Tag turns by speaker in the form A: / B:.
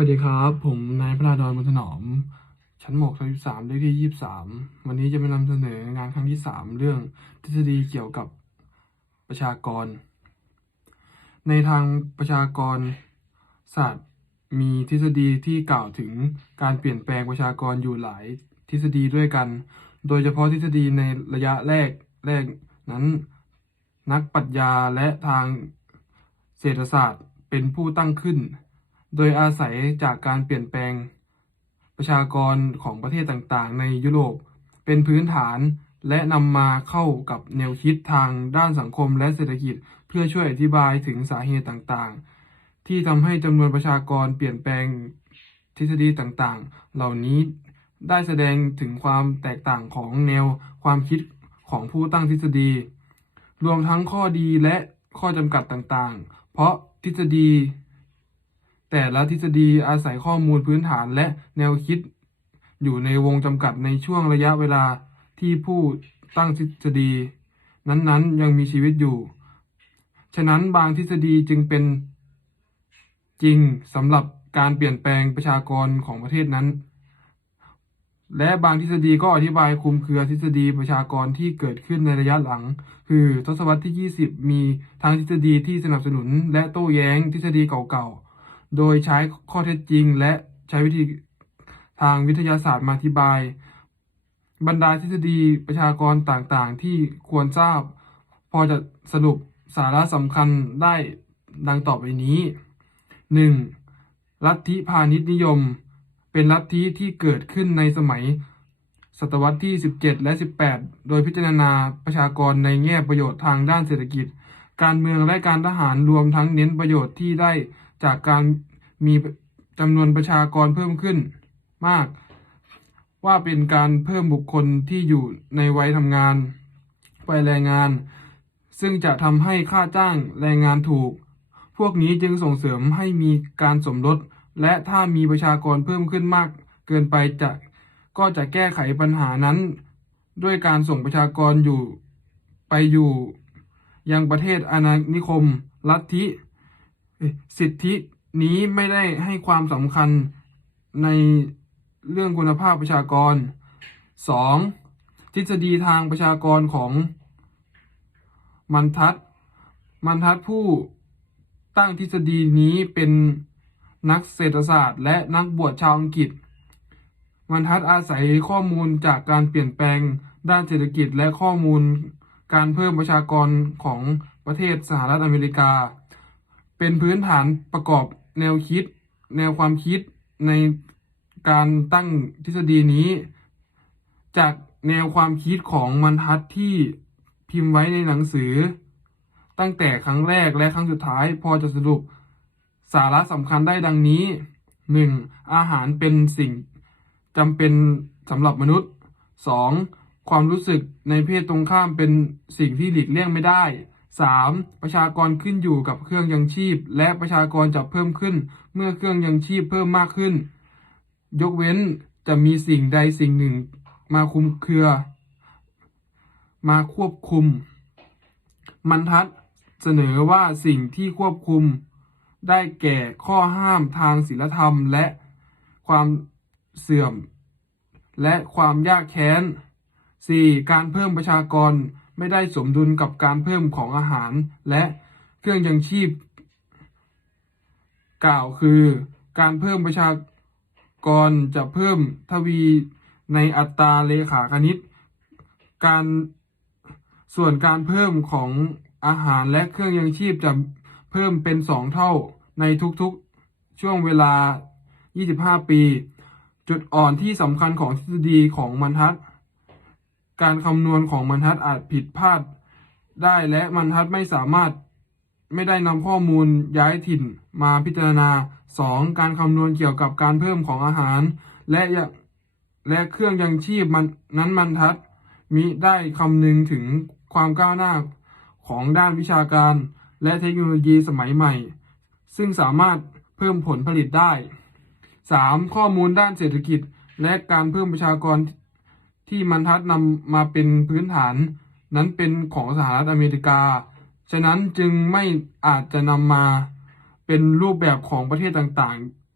A: วัสดีครับ ผมนายพระราดอนบุญถนอม ชั้นหมกสามสามเลขที่ยี่สามวันนี้จะมานำเสนองานครั้งที่สามเรื่องทฤษฎีเกี่ยวกับประชากร ในทางประชากรศาสตร์มีทฤษฎีที่กล่าวถึงการเปลี่ยนแปลงประชากรอยู่หลายทฤษฎีด้วยกัน โดยเฉพาะทฤษฎีในระยะแรกแรกนั้น นักปรัชญาและทางเศรษฐศาสตร์เป็นผู้ตั้งขึ้น โดยอาศัยจากการเปลี่ยนแปลงประชากรของประเทศต่างๆ ในยุโรปเป็นพื้นฐานและนำมาเข้ากับแนวคิดทางด้านสังคมและเศรษฐกิจ เพื่อช่วยอธิบายถึงสาเหตุต่างๆ ที่ทำให้จำนวนประชากรเปลี่ยนแปลงทฤษฎีต่างๆ เหล่านี้ได้แสดงถึงความแตกต่างของแนวความคิดของผู้ตั้งทฤษฎี รวมทั้งข้อดีและข้อจำกัดต่างๆ เพราะทฤษฎี แต่ละทฤษฎีอาศัยข้อมูลพื้นฐานและแนวคิด อยู่ในวงจำกัดในช่วงระยะเวลาที่ผู้ตั้งทฤษฎี นั้นๆ ยังมีชีวิตอยู่ ฉะนั้นบางทฤษฎีจึงเป็นจริงสำหรับการเปลี่ยนแปลงประชากรของประเทศนั้น และบางทฤษฎีก็อธิบายคลุมเครือทฤษฎีประชากรที่เกิดขึ้นในระยะหลัง คือทศวรรษที่ 20 มีทั้งทฤษฎีที่สนับสนุนและโต้แย้งทฤษฎีเก่าๆ โดยใช้ข้อเท็จจริง และใช้วิธีทางวิทยาศาสตร์มาอธิบาย บรรดาทฤษฎีประชากรต่างๆ ที่ควรทราบ พอจะสรุปสาระสำคัญได้ดังต่อไปนี้ 1. ลัทธิพาณิชย์นิยม เป็นลัทธิที่เกิดขึ้นในสมัย ศตวรรษที่ 17 และ 18 โดยพิจารณาประชากรในแง่ประโยชน์ทางด้านเศรษฐกิจ การเมืองและการทหารรวมทั้งเน้นประโยชน์ที่ได้ จากการมีจำนวนประชากรเพิ่มขึ้นมาก ว่าเป็นการเพิ่มบุคคลที่อยู่ในวัยทำงานไปแรงงาน ซึ่งจะทำให้ค่าจ้างแรงงานถูก พวกนี้จึงส่งเสริมให้มีการสมรสและถ้ามีประชากรเพิ่มขึ้นมากเกินไปจะก็จะแก้ไขปัญหานั้น ด้วยการส่งประชากรอยู่ไปอยู่ ยังประเทศอาณานิคม ลัทธิ สิทธินี้ไม่ได้ให้ความสำคัญในเรื่องคุณภาพประชากร 2. ทฤษฎีทางประชากรของมันทัศมันทัศผู้ตั้งทฤษฎีนี้เป็นนักเศรษฐศาสตร์ และนักบวชชาวอังกฤษ มันทัดอาศัยข้อมูลจากการเปลี่ยนแปลงด้านเศรษฐกิจและข้อมูลการเพิ่มประชากรของประเทศสหรัฐอเมริกา เป็นพื้นฐานประกอบแนวคิด แนวความคิดในการตั้งทฤษฎีนี้ จากแนวความคิดของมันทัดที่พิมพ์ไว้ในหนังสือ ตั้งแต่ครั้งแรกและครั้งสุดท้าย พอจะสรุปสาระสำคัญได้ดังนี้ 1. อาหารเป็นสิ่งจำเป็นสำหรับมนุษย์ 2. ความรู้สึกในเพศตรงข้ามเป็นสิ่งที่หลีกเลี่ยงไม่ได้ 3. ประชากรขึ้นอยู่กับเครื่องยังชีพ และประชากรจะเพิ่มขึ้น เมื่อเครื่องยังชีพเพิ่มมากขึ้น ยกเว้นจะมีสิ่งใดสิ่งหนึ่ง มาคุมเครือ มาควบคุม มันทัดเสนอว่าสิ่งที่ควบคุม ได้แก่ข้อห้ามทางศีลธรรม และความเสื่อม และความยากแค้น 4. การเพิ่มประชากร ไม่ได้สมดุลกับการเพิ่มของอาหารและเครื่องยังชีพ กล่าวคือ การเพิ่มประชากรจะเพิ่มทวีในอัตราเลขาคณิต การส่วนการเพิ่มของอาหารและเครื่องยังชีพจะเพิ่มเป็นสองเท่าในทุกๆช่วงเวลา 25 ปี จุดอ่อนที่สำคัญของทฤษฎีของมันทัด การคำนวณของมันทัดอาจผิดพลาดได้และมันทัดไม่สามารถไม่ได้นำข้อมูลย้ายถิ่นมาพิจารณา 2. การคำนวณเกี่ยวกับการเพิ่มของอาหาร และและเครื่องยังชีพมันนั้นมันทัดมิได้คำนึงถึงความก้าวหน้าของด้านวิชาการ และเทคโนโลยีสมัยใหม่ ซึ่งสามารถเพิ่มผลผลิตได้ 3. ข้อมูลด้านเศรษฐกิจ และการเพิ่มประชากร ที่มันทัดนำมาเป็นพื้นฐานนั้นเป็นของสหรัฐอเมริกา ฉะนั้นจึงไม่อาจจะนำมาเป็นรูปแบบของประเทศต่าง